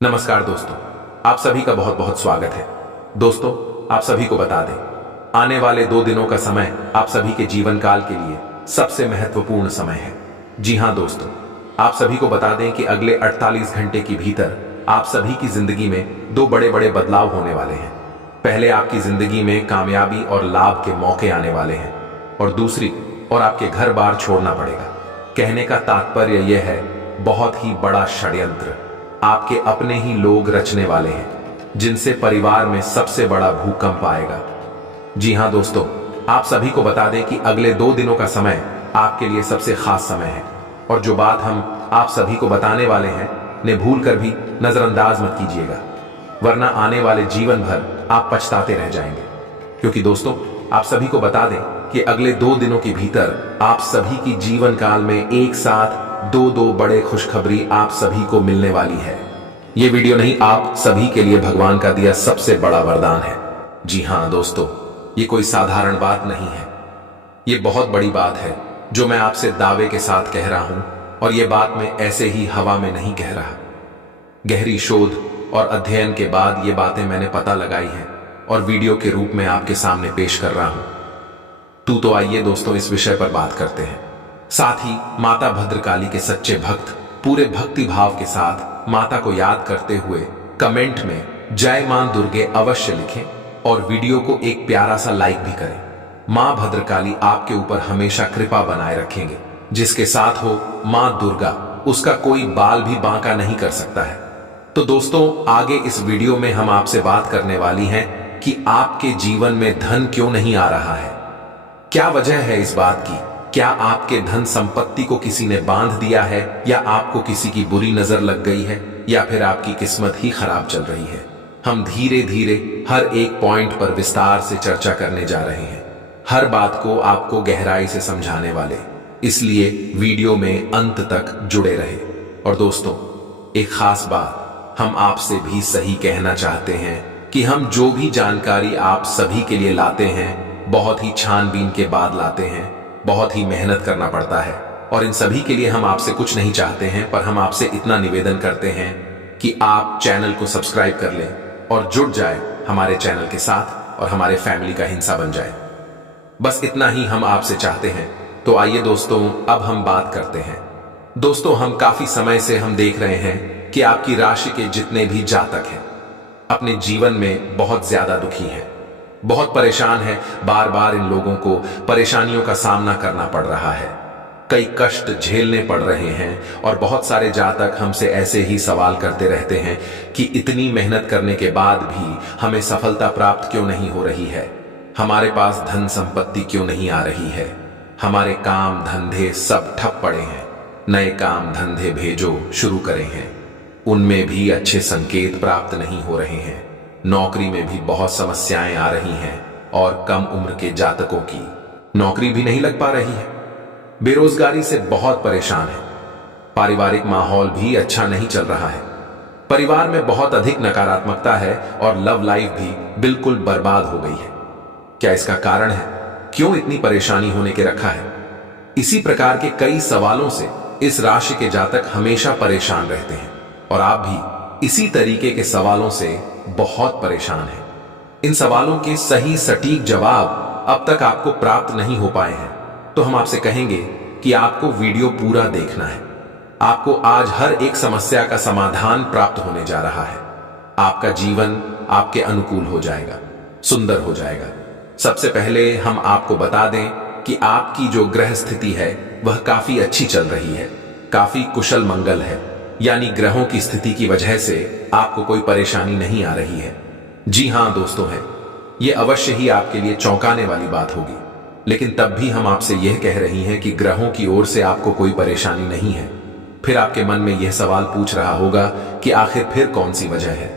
नमस्कार दोस्तों, आप सभी का बहुत बहुत स्वागत है। दोस्तों, आप सभी को बता दें, आने वाले 2 दिनों का समय आप सभी के जीवन काल के लिए सबसे महत्वपूर्ण समय है। जी हां दोस्तों, आप सभी को बता दें कि अगले 48 घंटे के भीतर आप सभी की जिंदगी में 2 बड़े बड़े बदलाव होने वाले हैं। पहले आपकी जिंदगी में कामयाबी और लाभ के मौके आने वाले हैं और दूसरी और आपके घर बार छोड़ना पड़ेगा। कहने का तात्पर्य यह है, बहुत ही बड़ा षड्यंत्र आपके अपने ही लोग रचने वाले हैं, जिनसे परिवार में सबसे बड़ा भूकंप आएगा। जी हां दोस्तों, आप सभी को बता दें कि अगले 2 दिनों का समय आपके लिए सबसे खास समय है और जो बात हम आप सभी को बताने वाले हैं ने भूल कर भी नजरअंदाज मत कीजिएगा, वरना आने वाले जीवन भर आप पछताते रह जाएंगे। क्योंकि दोस्तों, आप सभी को बता दें कि अगले 2 दिनों के भीतर आप सभी की जीवन काल में एक साथ दो बड़े खुशखबरी आप सभी को मिलने वाली है। ये वीडियो नहीं, आप सभी के लिए भगवान का दिया सबसे बड़ा वरदान है। जी हां दोस्तों, ये कोई साधारण बात नहीं है, ये बहुत बड़ी बात है जो मैं आपसे दावे के साथ कह रहा हूं, और ये बात मैं ऐसे ही हवा में नहीं कह रहा। गहरी शोध और अध्ययन के बाद ये बातें मैंने पता लगाई हैं और वीडियो के रूप में आपके सामने पेश कर रहा हूं। तो आइए दोस्तों, इस विषय पर बात करते हैं। साथ ही माता भद्रकाली के सच्चे भक्त पूरे भक्ति भाव के साथ माता को याद करते हुए कमेंट में जय मां दुर्गे अवश्य लिखें और वीडियो को एक प्यारा सा लाइक भी करें। मां भद्रकाली आपके ऊपर हमेशा कृपा बनाए रखेंगे। जिसके साथ हो मां दुर्गा, उसका कोई बाल भी बांका नहीं कर सकता है। तो दोस्तों, आगे इस वीडियो में हम आपसे बात करने वाली हैं कि आपके जीवन में धन क्यों नहीं आ रहा है। क्या वजह है इस बात की? क्या आपके धन संपत्ति को किसी ने बांध दिया है, या आपको किसी की बुरी नजर लग गई है, या फिर आपकी किस्मत ही खराब चल रही है? हम धीरे धीरे हर एक पॉइंट पर विस्तार से चर्चा करने जा रहे हैं, हर बात को आपको गहराई से समझाने वाले। इसलिए वीडियो में अंत तक जुड़े रहे। और दोस्तों, एक खास बात हम आपसे भी सही कहना चाहते हैं कि हम जो भी जानकारी आप सभी के लिए लाते हैं, बहुत ही छानबीन के बाद लाते हैं। बहुत ही मेहनत करना पड़ता है और इन सभी के लिए हम आपसे कुछ नहीं चाहते हैं, पर हम आपसे इतना निवेदन करते हैं कि आप चैनल को सब्सक्राइब कर लें और जुड़ जाए हमारे चैनल के साथ और हमारे फैमिली का हिस्सा बन जाए। बस इतना ही हम आपसे चाहते हैं। तो आइए दोस्तों, अब हम बात करते हैं। दोस्तों, हम काफी समय से हम देख रहे हैं कि आपकी राशि के जितने भी जातक हैं अपने जीवन में बहुत ज्यादा दुखी हैं, बहुत परेशान है। बार बार इन लोगों को परेशानियों का सामना करना पड़ रहा है, कई कष्ट झेलने पड़ रहे हैं और बहुत सारे जातक हमसे ऐसे ही सवाल करते रहते हैं कि इतनी मेहनत करने के बाद भी हमें सफलता प्राप्त क्यों नहीं हो रही है, हमारे पास धन संपत्ति क्यों नहीं आ रही है, हमारे काम धंधे सब ठप पड़े हैं, नए काम धंधे भेजो शुरू करे हैं, उनमें भी अच्छे संकेत प्राप्त नहीं हो रहे हैं, नौकरी में भी बहुत समस्याएं आ रही हैं और कम उम्र के जातकों की नौकरी भी नहीं लग पा रही है, बेरोजगारी से बहुत परेशान है, पारिवारिक माहौल भी अच्छा नहीं चल रहा है, परिवार में बहुत अधिक नकारात्मकता है और लव लाइफ भी बिल्कुल बर्बाद हो गई है। क्या इसका कारण है? क्यों इतनी परेशानी होने के रखा है? इसी प्रकार के कई सवालों से इस राशि के जातक हमेशा परेशान रहते हैं और आप भी इसी तरीके के सवालों से बहुत परेशान हैं। इन सवालों के सही सटीक जवाब अब तक आपको प्राप्त नहीं हो पाए हैं, तो हम आपसे कहेंगे कि आपको वीडियो पूरा देखना है। आपको आज हर एक समस्या का समाधान प्राप्त होने जा रहा है। आपका जीवन आपके अनुकूल हो जाएगा, सुंदर हो जाएगा। सबसे पहले हम आपको बता दें कि आपकी जो ग्रह स्थिति है वह काफी अच्छी चल रही है, काफी कुशल मंगल है, यानी ग्रहों की स्थिति की वजह से आपको कोई परेशानी नहीं आ रही है। जी हां दोस्तों, है ये अवश्य ही आपके लिए चौंकाने वाली बात होगी, लेकिन तब भी हम आपसे यह कह रही हैं कि ग्रहों की ओर से आपको कोई परेशानी नहीं है। फिर आपके मन में यह सवाल पूछ रहा होगा कि आखिर फिर कौन सी वजह है?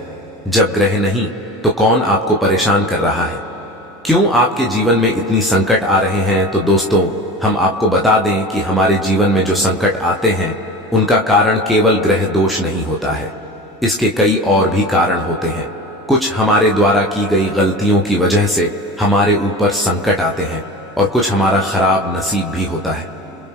जब ग्रह नहीं तो कौन आपको परेशान कर रहा है? क्यों आपके जीवन में इतनी संकट आ रहे हैं? तो दोस्तों, हम आपको बता दें कि हमारे जीवन में जो संकट आते हैं उनका कारण केवल ग्रह दोष नहीं होता है, इसके कई और भी कारण होते हैं। कुछ हमारे द्वारा की गई गलतियों की वजह से हमारे ऊपर संकट आते हैं और कुछ हमारा खराब नसीब भी होता है।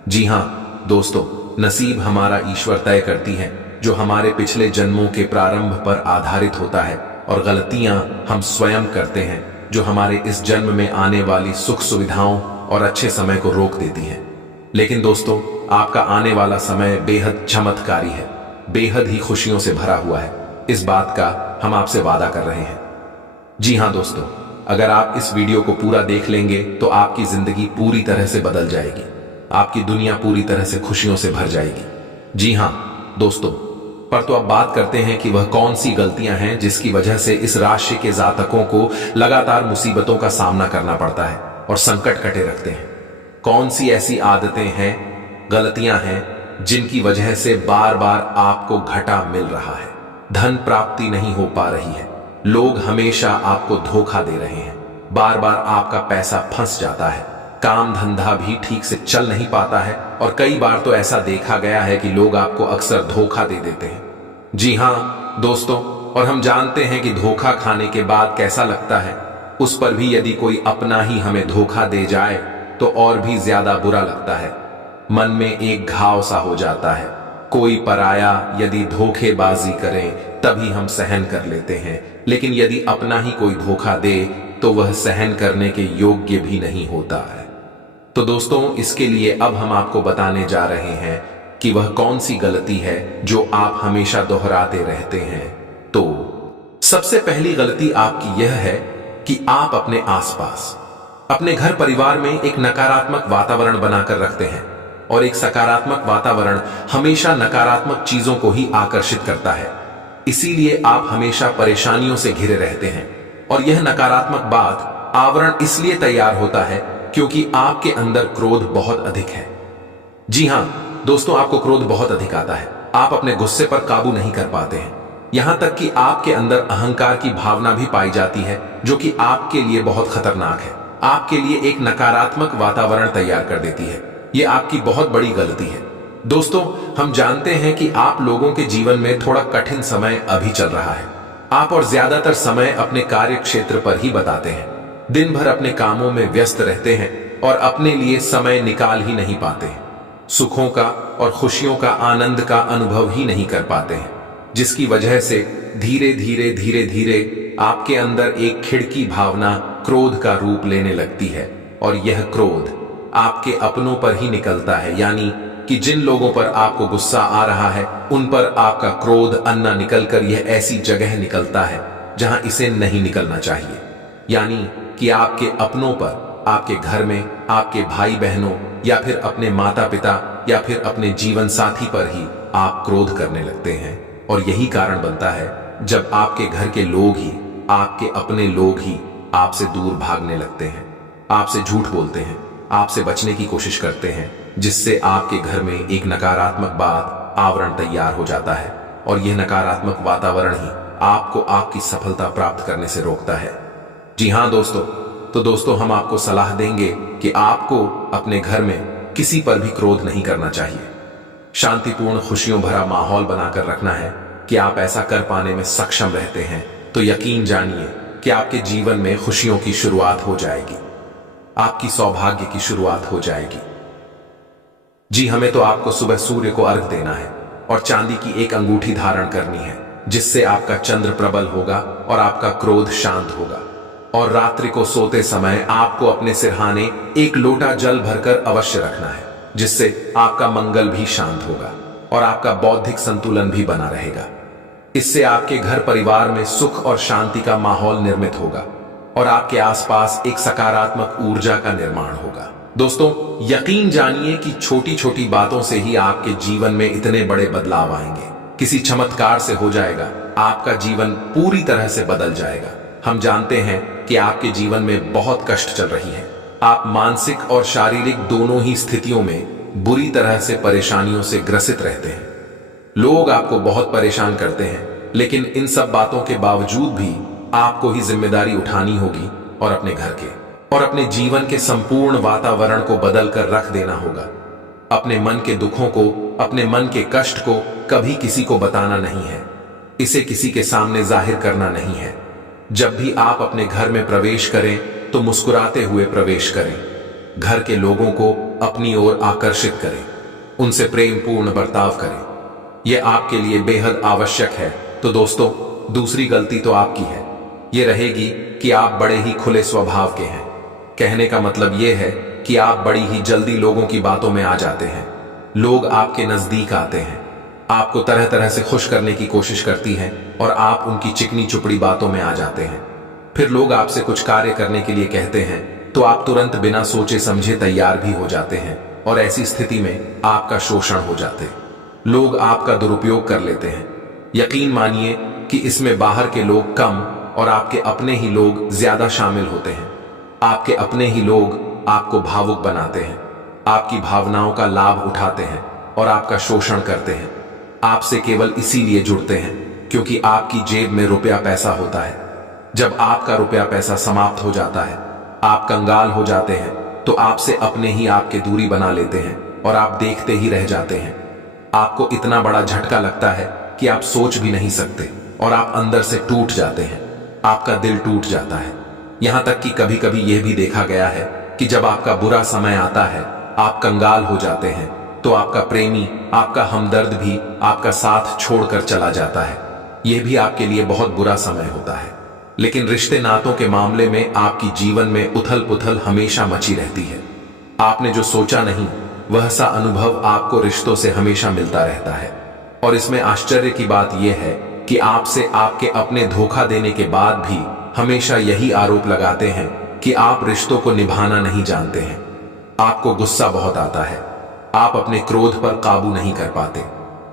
जी हां दोस्तों, नसीब हमारा ईश्वर तय करती है, जो हमारे पिछले जन्मों के प्रारंभ पर आधारित होता है, और गलतियां हम स्वयं करते हैं जो हमारे इस जन्म में आने वाली सुख सुविधाओं और अच्छे समय को रोक देती हैं। लेकिन दोस्तों, आपका आने वाला समय बेहद चमत्कारी है, बेहद ही खुशियों से भरा हुआ है। इस बात का हम आपसे वादा कर रहे हैं। जी हां दोस्तों, अगर आप इस वीडियो को पूरा देख लेंगे तो आपकी जिंदगी पूरी तरह से बदल जाएगी, आपकी दुनिया पूरी तरह से खुशियों से भर जाएगी। जी हां दोस्तों, पर तो अब बात करते हैं कि वह कौन सी गलतियां हैं जिसकी वजह से इस राशि के जातकों को लगातार मुसीबतों का सामना करना पड़ता है और संकट कटे रखते हैं। कौन सी ऐसी आदतें हैं, गलतियां हैं जिनकी वजह से बार बार आपको घाटा मिल रहा है, धन प्राप्ति नहीं हो पा रही है, लोग हमेशा आपको धोखा दे रहे हैं, बार बार आपका पैसा फंस जाता है, काम धंधा भी ठीक से चल नहीं पाता है, और कई बार तो ऐसा देखा गया है कि लोग आपको अक्सर धोखा दे देते हैं। जी हां दोस्तों, और हम जानते हैं कि धोखा खाने के बाद कैसा लगता है। उस पर भी यदि कोई अपना ही हमें धोखा दे जाए तो और भी ज्यादा बुरा लगता है, मन में एक घाव सा हो जाता है। कोई पराया यदि धोखेबाजी करे तभी हम सहन कर लेते हैं, लेकिन यदि अपना ही कोई धोखा दे तो वह सहन करने के योग्य भी नहीं होता है। तो दोस्तों, इसके लिए अब हम आपको बताने जा रहे हैं कि वह कौन सी गलती है जो आप हमेशा दोहराते रहते हैं। तो सबसे पहली गलती आपकी यह है कि आप अपने आसपास, अपने घर परिवार में एक नकारात्मक वातावरण बनाकर रखते हैं, और एक सकारात्मक वातावरण हमेशा नकारात्मक चीजों को ही आकर्षित करता है। इसीलिए आप हमेशा परेशानियों से घिरे रहते हैं, और यह नकारात्मक बात आवरण इसलिए तैयार होता है क्योंकि आपके अंदर क्रोध बहुत अधिक है। जी हां दोस्तों, आपको क्रोध बहुत अधिक आता है, आप अपने गुस्से पर काबू नहीं कर पाते हैं, यहां तक कि आपके अंदर अहंकार की भावना भी पाई जाती है, जो कि आपके लिए बहुत खतरनाक है, आपके लिए एक नकारात्मक वातावरण तैयार कर देती है। यह आपकी बहुत बड़ी गलती है। दोस्तों, हम जानते हैं कि आप लोगों के जीवन में थोड़ा कठिन समय अभी चल रहा है। आप और ज्यादातर समय अपने कार्य क्षेत्र पर ही बताते हैं, दिन भर अपने कामों में व्यस्त रहते हैं और अपने लिए समय निकाल ही नहीं पाते हैं, सुखों का और खुशियों का आनंद का अनुभव ही नहीं कर पाते हैं, जिसकी वजह से धीरे धीरे आपके अंदर एक खिड़की भावना क्रोध का रूप लेने लगती है, और यह क्रोध आपके अपनों पर ही निकलता है। यानी कि जिन लोगों पर आपको गुस्सा आ रहा है उन पर आपका क्रोध अन्ना निकलकर यह ऐसी जगह निकलता है जहां इसे नहीं निकलना चाहिए। यानी कि आपके अपनों पर, आपके घर में, आपके भाई बहनों, या फिर अपने माता पिता, या फिर अपने जीवन साथी पर ही आप क्रोध करने लगते हैं। और यही कारण बनता है जब आपके घर के लोग ही, आपके अपने लोग ही आपसे दूर भागने लगते हैं, आपसे झूठ बोलते हैं, आपसे बचने की कोशिश करते हैं, जिससे आपके घर में एक नकारात्मक बात आवरण तैयार हो जाता है, और यह नकारात्मक वातावरण ही आपको आपकी सफलता प्राप्त करने से रोकता है। जी हां दोस्तों, तो दोस्तों, हम आपको सलाह देंगे कि आपको अपने घर में किसी पर भी क्रोध नहीं करना चाहिए। शांतिपूर्ण खुशियों भरा माहौल बनाकर रखना है कि आप ऐसा कर पाने में सक्षम रहते हैं, तो यकीन जानिए कि आपके जीवन में खुशियों की शुरुआत हो जाएगी, आपकी सौभाग्य की शुरुआत हो जाएगी। जी, हमें तो आपको सुबह सूर्य को अर्घ देना है और चांदी की एक अंगूठी धारण करनी है, जिससे आपका चंद्र प्रबल होगा और आपका क्रोध शांत होगा। और रात्रि को सोते समय आपको अपने सिरहाने एक लोटा जल भरकर अवश्य रखना है, जिससे आपका मंगल भी शांत होगा और आपका बौद्धिक संतुलन भी बना रहेगा। इससे आपके घर परिवार में सुख और शांति का माहौल निर्मित होगा और आपके आसपास एक सकारात्मक ऊर्जा का निर्माण होगा। दोस्तों, यकीन जानिए कि छोटी छोटी बातों से ही आपके जीवन में इतने बड़े बदलाव आएंगे। किसी चमत्कार से हो जाएगा, आपका जीवन पूरी तरह से बदल जाएगा। हम जानते हैं कि आपके जीवन में बहुत कष्ट चल रही है, आप मानसिक और शारीरिक दोनों ही स्थितियों में बुरी तरह से परेशानियों से ग्रसित रहते हैं। लोग आपको बहुत परेशान करते हैं, लेकिन इन सब बातों के बावजूद भी आपको ही जिम्मेदारी उठानी होगी और अपने घर के और अपने जीवन के संपूर्ण वातावरण को बदल कर रख देना होगा। अपने मन के दुखों को, अपने मन के कष्ट को कभी किसी को बताना नहीं है, इसे किसी के सामने जाहिर करना नहीं है। जब भी आप अपने घर में प्रवेश करें तो मुस्कुराते हुए प्रवेश करें, घर के लोगों को अपनी ओर आकर्षित करें, उनसे प्रेमपूर्ण बर्ताव करें। ये आपके लिए बेहद आवश्यक है। तो दोस्तों, दूसरी गलती तो आपकी है, ये रहेगी कि आप बड़े ही खुले स्वभाव के हैं। कहने का मतलब ये है कि आप बड़ी ही जल्दी लोगों की बातों में आ जाते हैं। लोग आपके नजदीक आते हैं, आपको तरह तरह से खुश करने की कोशिश करती हैं और आप उनकी चिकनी चुपड़ी बातों में आ जाते हैं। फिर लोग आपसे कुछ कार्य करने के लिए कहते हैं तो आप तुरंत बिना सोचे समझे तैयार भी हो जाते हैं और ऐसी स्थिति में आपका शोषण हो जाते। लोग आपका दुरुपयोग कर लेते हैं। यकीन मानिए कि इसमें बाहर के लोग कम और आपके अपने ही लोग ज्यादा शामिल होते हैं। आपके अपने ही लोग आपको भावुक बनाते हैं, आपकी भावनाओं का लाभ उठाते हैं और आपका शोषण करते हैं। आपसे केवल इसीलिए जुड़ते हैं क्योंकि आपकी जेब में रुपया पैसा होता है। जब आपका रुपया पैसा समाप्त हो जाता है, आप कंगाल हो जाते हैं, तो आपसे अपने ही आपके दूरी बना लेते हैं और आप देखते ही रह जाते हैं। आपको इतना बड़ा झटका लगता है कि आप सोच भी नहीं सकते और आप अंदर से टूट जाते हैं। आपका दिल टूट जाता है। यहां तक कि कभी कभी यह भी देखा गया है कि जब आपका बुरा समय आता है, आप कंगाल हो जाते हैं, तो आपका प्रेमी, आपका हमदर्द भी आपका साथ छोड़कर चला जाता है। यह भी आपके लिए बहुत बुरा समय होता है। लेकिन रिश्ते नातों के मामले में आपकी जीवन में उथल पुथल हमेशा मची रहती है। आपने जो सोचा नहीं, वह सा अनुभव आपको रिश्तों से हमेशा मिलता रहता है। और इसमें आश्चर्य की बात यह है कि आपसे आपके अपने धोखा देने के बाद भी हमेशा यही आरोप लगाते हैं कि आप रिश्तों को निभाना नहीं जानते हैं। आपको गुस्सा बहुत आता है, आप अपने क्रोध पर काबू नहीं कर पाते,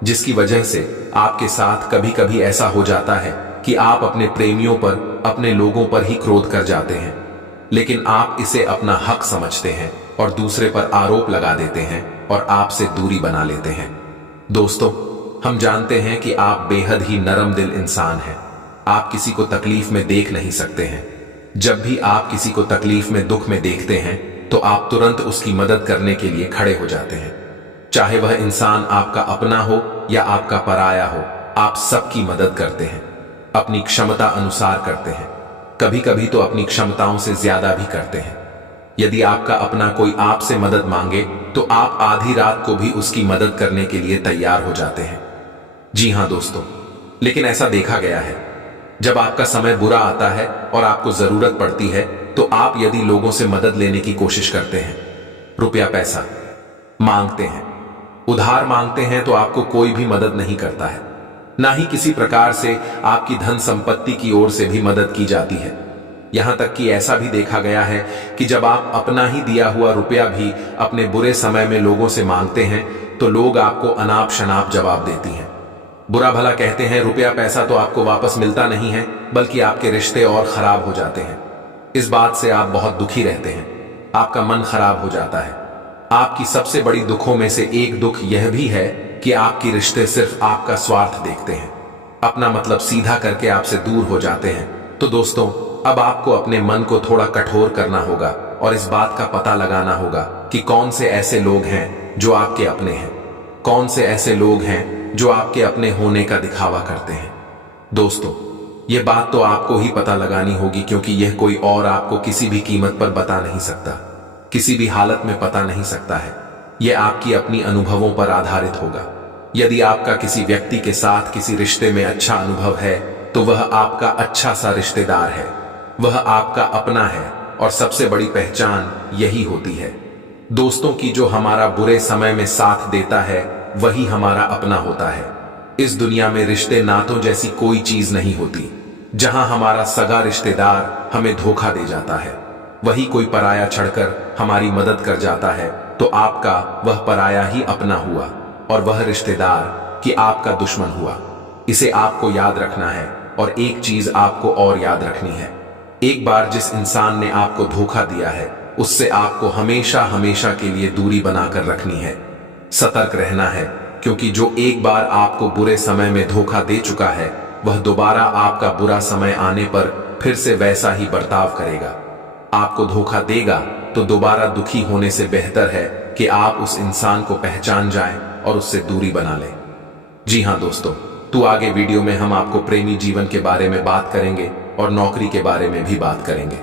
जिसकी वजह से आपके साथ कभी कभी ऐसा हो जाता है कि आप अपने प्रेमियों पर, अपने लोगों पर ही क्रोध कर जाते हैं। लेकिन आप इसे अपना हक समझते हैं और दूसरे पर आरोप लगा देते हैं और आपसे दूरी बना लेते हैं। दोस्तों, हम जानते हैं कि आप बेहद ही नरम दिल इंसान हैं। आप किसी को तकलीफ में देख नहीं सकते हैं। जब भी आप किसी को तकलीफ में, दुख में देखते हैं, तो आप तुरंत उसकी मदद करने के लिए खड़े हो जाते हैं। चाहे वह इंसान आपका अपना हो या आपका पराया हो, आप सबकी मदद करते हैं, अपनी क्षमता अनुसार करते हैं। कभी कभी तो अपनी क्षमताओं से ज्यादा भी करते हैं। यदि आपका अपना कोई आपसे मदद मांगे तो आप आधी रात को भी उसकी मदद करने के लिए तैयार हो जाते हैं। जी हां दोस्तों, लेकिन ऐसा देखा गया है, जब आपका समय बुरा आता है और आपको जरूरत पड़ती है, तो आप यदि लोगों से मदद लेने की कोशिश करते हैं, रुपया पैसा मांगते हैं, उधार मांगते हैं, तो आपको कोई भी मदद नहीं करता है। ना ही किसी प्रकार से आपकी धन संपत्ति की ओर से भी मदद की जाती है। यहां तक कि ऐसा भी देखा गया है कि जब आप अपना ही दिया हुआ रुपया भी अपने बुरे समय में लोगों से मांगते हैं, तो लोग आपको अनाप शनाप जवाब देती हैं। बुरा भला कहते हैं, रुपया पैसा तो आपको वापस मिलता नहीं है, बल्कि आपके रिश्ते और खराब हो जाते हैं। इस बात से आप बहुत दुखी रहते हैं, आपका मन खराब हो जाता है। आपकी सबसे बड़ी दुखों में से एक दुख यह भी है कि आपके रिश्ते सिर्फ आपका स्वार्थ देखते हैं, अपना मतलब सीधा करके आपसे दूर हो जाते हैं। तो दोस्तों, अब आपको अपने मन को थोड़ा कठोर करना होगा और इस बात का पता लगाना होगा कि कौन से ऐसे लोग हैं जो आपके अपने हैं, कौन से ऐसे लोग हैं जो आपके अपने होने का दिखावा करते हैं। दोस्तों, यह बात तो आपको ही पता लगानी होगी, क्योंकि यह कोई और आपको किसी भी कीमत पर बता नहीं सकता, किसी भी हालत में पता नहीं सकता है। यह आपकी अपनी अनुभवों पर आधारित होगा। यदि आपका किसी व्यक्ति के साथ किसी रिश्ते में अच्छा अनुभव है, तो वह आपका अच्छा सा रिश्तेदार है, वह आपका अपना है और सबसे बड़ी पहचान यही होती है। दोस्तों की जो हमारा बुरे समय में साथ देता है, वही हमारा अपना होता है। इस दुनिया में रिश्ते नातों जैसी कोई चीज नहीं होती। जहां हमारा सगा रिश्तेदार हमें धोखा दे जाता है, वही कोई पराया छड़कर हमारी मदद कर जाता है, तो आपका वह पराया ही अपना हुआ और वह रिश्तेदार कि आपका दुश्मन हुआ। इसे आपको याद रखना है। और एक चीज आपको और याद रखनी है, एक बार जिस इंसान ने आपको धोखा दिया है, उससे आपको हमेशा हमेशा के लिए दूरी बनाकर रखनी है। सतर्क रहना है, क्योंकि जो एक बार आपको बुरे समय में धोखा दे चुका है, वह दोबारा आपका बुरा समय आने पर फिर से वैसा ही बर्ताव करेगा। आपको धोखा देगा तो दोबारा दुखी होने से बेहतर है कि आप उस इंसान को पहचान जाएं और उससे दूरी बना लें। जी हां दोस्तों, तो आगे वीडियो में हम आपको प्रेमी जीवन के बारे में बात करेंगे और नौकरी के बारे में भी बात करेंगे।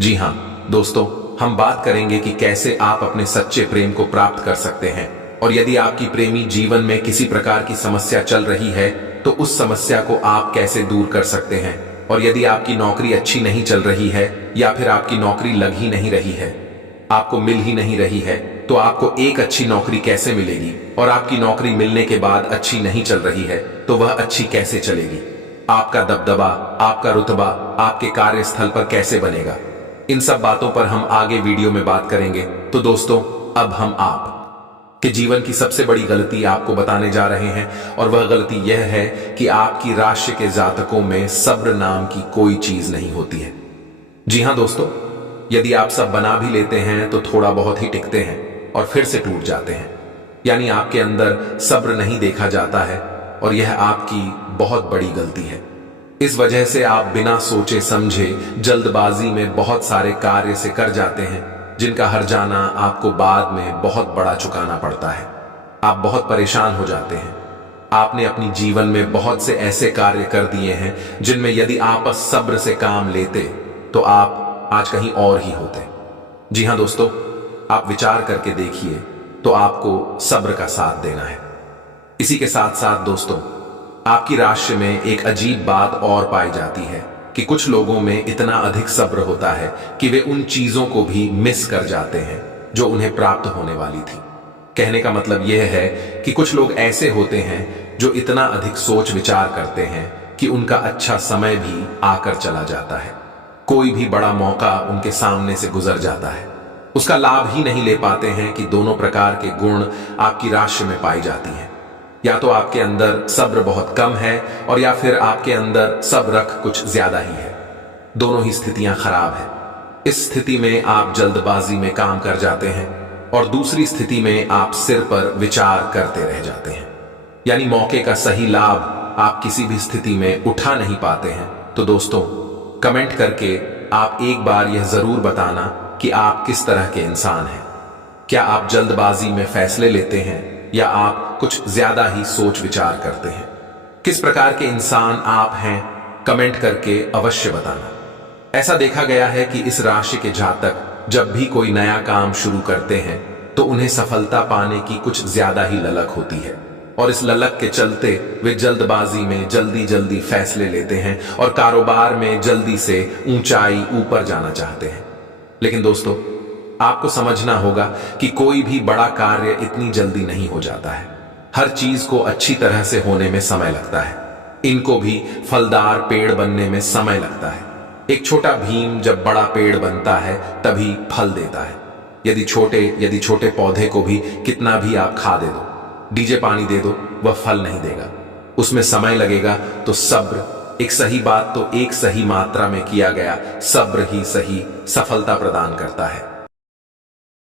जी हां दोस्तों, हम बात करेंगे कि कैसे आप अपने सच्चे प्रेम को प्राप्त कर सकते हैं और यदि आपकी प्रेमी जीवन में किसी प्रकार की समस्या चल रही है तो उस समस्या को आप कैसे दूर कर सकते हैं। और यदि आपकी नौकरी अच्छी नहीं चल रही है या फिर आपकी नौकरी लग ही नहीं रही है, आपको मिल ही नहीं रही है, तो आपको एक अच्छी नौकरी कैसे मिलेगी। और आपकी नौकरी मिलने के बाद अच्छी नहीं चल रही है तो वह अच्छी कैसे चलेगी। आपका दबदबा, आपका रुतबा आपके कार्यस्थल पर कैसे बनेगा। इन सब बातों पर हम आगे वीडियो में बात करेंगे। तो दोस्तों, अब हम आप के जीवन की सबसे बड़ी गलती आपको बताने जा रहे हैं, और वह गलती यह है कि आपकी राशि के जातकों में सब्र नाम की कोई चीज नहीं होती है। जी हां दोस्तों, यदि आप सब बना भी लेते हैं तो थोड़ा बहुत ही टिकते हैं और फिर से टूट जाते हैं। यानी आपके अंदर सब्र नहीं देखा जाता है, और यह आपकी बहुत बड़ी गलती है। इस वजह से आप बिना सोचे समझे जल्दबाजी में बहुत सारे कार्य से कर जाते हैं, जिनका हर्जाना आपको बाद में बहुत बड़ा चुकाना पड़ता है। आप बहुत परेशान हो जाते हैं। आपने अपनी जीवन में बहुत से ऐसे कार्य कर दिए हैं जिनमें यदि आप सब्र से काम लेते तो आप आज कहीं और ही होते। जी हां दोस्तों, आप विचार करके देखिए तो आपको सब्र का साथ देना है। इसी के साथ साथ दोस्तों, आपकी राशि में एक अजीब बात और पाई जाती है कि कुछ लोगों में इतना अधिक सब्र होता है कि वे उन चीजों को भी मिस कर जाते हैं जो उन्हें प्राप्त होने वाली थी। कहने का मतलब यह है कि कुछ लोग ऐसे होते हैं जो इतना अधिक सोच विचार करते हैं कि उनका अच्छा समय भी आकर चला जाता है। कोई भी बड़ा मौका उनके सामने से गुजर जाता है, उसका लाभ ही नहीं ले पाते हैं कि दोनों प्रकार के गुण आपकी राशि में पाई जाती हैं। या तो आपके अंदर सब्र बहुत कम है और या फिर आपके अंदर सब्र कुछ ज्यादा ही है। दोनों ही स्थितियां खराब है। इस स्थिति में आप जल्दबाजी में काम कर जाते हैं और दूसरी स्थिति में आप सिर पर विचार करते रह जाते हैं। यानी मौके का सही लाभ आप किसी भी स्थिति में उठा नहीं पाते हैं। तो दोस्तों, कमेंट करके आप एक बार यह जरूर बताना कि आप किस तरह के इंसान हैं। क्या आप जल्दबाजी में फैसले लेते हैं या आप कुछ ज्यादा ही सोच विचार करते हैं। किस प्रकार के इंसान आप हैं, कमेंट करके अवश्य बताना। ऐसा देखा गया है कि इस राशि के जातक जब भी कोई नया काम शुरू करते हैं तो उन्हें सफलता पाने की कुछ ज्यादा ही ललक होती है, और इस ललक के चलते वे जल्दबाजी में जल्दी जल्दी फैसले लेते हैं और कारोबार में जल्दी से ऊंचाई ऊपर जाना चाहते हैं। लेकिन दोस्तों, आपको समझना होगा कि कोई भी बड़ा कार्य इतनी जल्दी नहीं हो जाता है। हर चीज को अच्छी तरह से होने में समय लगता है। इनको भी फलदार पेड़ बनने में समय लगता है। एक छोटा भीम जब बड़ा पेड़ बनता है तभी फल देता है। यदि छोटे पौधे को भी कितना भी आप खा दे दो, डीजे पानी दे दो, वह फल नहीं देगा, उसमें समय लगेगा। तो सब्र, एक सही बात तो एक सही मात्रा में किया गया सब्र ही सही सफलता प्रदान करता है।